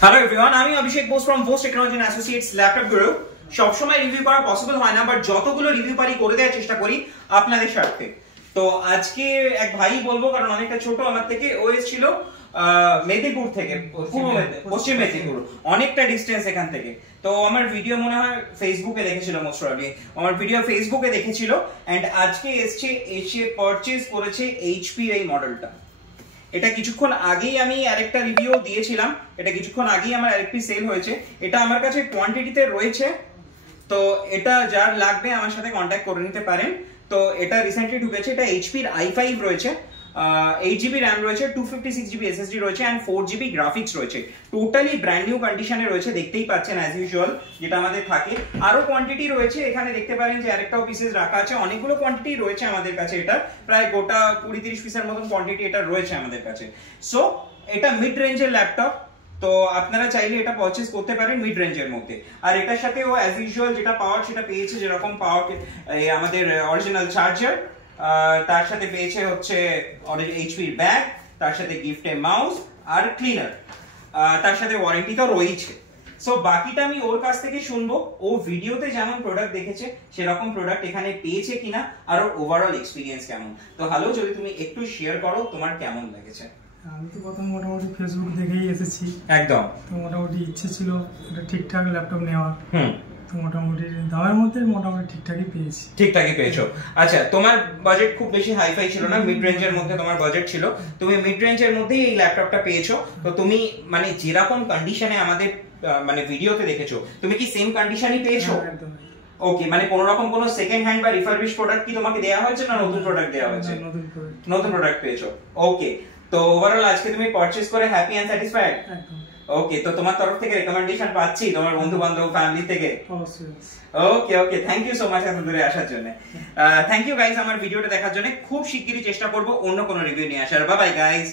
Hello everyone, আমি Abhishek Bose from Bose technology and associates laptop Guru. সবসময় review করা পসিবল হয় না, বাট যতগুলো রিভিউ পারি করে দেওয়ার চেষ্টা করি আপনাদের স্বার্থে। তো আজকে এক ভাই বলবো, কারণ অনেকটা ছোট আমার থেকে, ও এসেছিল মেদিনীপুর থেকে, পশ্চিম মেদিনীপুর, অনেকটা ডিস্টেন্স এখান থেকে। তো আমার ভিডিও মনে হয় ফেসবুকে দেখেছিল, মোস্ট প্রবাবলি আমার ভিডিও ফেসবুকে দেখেছিল, এন্ড আজকে এসে পারচেজ করেছে এইচপি এই মডেলটা। এটা কিছুক্ষণ আগেই আমি আরেকটা রিভিউ দিয়েছিলাম, এটা কিছুক্ষণ আগেই আমার আরেকটি সেল হয়েছে। এটা আমার কাছে কোয়ান্টিটিতে রয়েছে, তো এটা যার লাগবে আমার সাথে কন্ট্যাক্ট করে নিতে পারেন। তো এটা রিসেন্টলি ঢুকেছে, এটা এইচপির i5 রয়েছে, 8GB র্যাম রয়েছে, 256GB SSD রয়েছে এন্ড 4GB গ্রাফিক্স রয়েছে। টোটালি ব্র্যান্ড নিউ কন্ডিশনে রয়েছে, দেখতেই পাচ্ছেন অ্যাজ ইউজুয়াল যেটা আমাদের থাকে। আরো কোয়ান্টিটি রয়েছে, এখানে দেখতে পারেন যে আরেকটাও পিসেস রাখা আছে, অনেকগুলো কোয়ান্টিটি রয়েছে আমাদের কাছে। এটা প্রায় গোটা 20-30 পিসের মতন কোয়ান্টিটি এটা রয়েছে আমাদের কাছে। সো এটা মিড রেঞ্জের ল্যাপটপ, তো আপনারা চাইলে এটা পারচেজ করতে পারেন মিড রেঞ্জের মধ্যে। আর এটার সাথে ও অ্যাজ ইউজুয়াল যেটা পাওয়ার সেটা পেয়েছে, যেরকম পাওয়ার আমাদের অরিজিনাল চার্জার, তার সাথে পেয়েছে হচ্ছে এইচপির ব্যাগ, তার সাথে গিফটে মাউস আর ক্লিনার, তার সাথে ওয়ারেন্টি তো রয়েছে। সো বাকিটা আমি ওর কাছ থেকে শুনবো, ও ভিডিওতে যেমন প্রোডাক্ট দেখেছে সেরকম প্রোডাক্ট এখানে পেয়েছে কিনা, আর ওর ওভারঅল এক্সপিরিয়েন্স কেমন। তো হ্যালো, যদি তুমি একটু শেয়ার করো তোমার কেমন লেগেছে। আমি তো প্রথম মোটামুটি ফেসবুক দেখেই এসেছি, একদম। তো মোটামুটি ইচ্ছে ছিল একটা ঠিকঠাক ল্যাপটপ নেওয়ার। তো মোটামুটি দামের মধ্যে মোটামুটি ঠিকঠাকই পেয়েছি। ঠিকঠাকই পেয়েছো। আচ্ছা, তোমার বাজেট খুব বেশি হাইফাই ছিল না, মিড রেঞ্জের মধ্যে তোমার বাজেট ছিল, তুমি মিড রেঞ্জের মধ্যেই এই ল্যাপটপটা পেয়েছো। তো তুমি মানে যেরকম কন্ডিশনে আমাদের মানে ভিডিওতে দেখেছো, তুমি কি সেম কন্ডিশনই পেয়েছো? একদম। ওকে, মানে কোন রকম কোন সেকেন্ড হ্যান্ড বা রিফারবিশ প্রোডাক্ট কি তোমাকে দেওয়া হয়েছে, না নতুন প্রোডাক্ট দেওয়া হয়েছে? নতুন প্রোডাক্ট পেয়েছো। ওকে, তো ওভারঅল আজকে তুমি পারচেজ করে হ্যাপি এন্ড স্যাটিসফাইড? একদম। ওকে, তো তোমার তরফ থেকে রেকমেন্ডেশন পাচ্ছি তোমার বন্ধু বান্ধব ফ্যামিলি থেকে? অবশ্যই। ওকে ওকে, থ্যাংক ইউ সো মাচ এত দূরে আসার জন্য। থ্যাংক ইউ গাইস আমার ভিডিওটা দেখার জন্য। খুব শিগগিরই চেষ্টা করব অন্য কোনো রিভিউ নিয়ে আসার। Bye bye guys.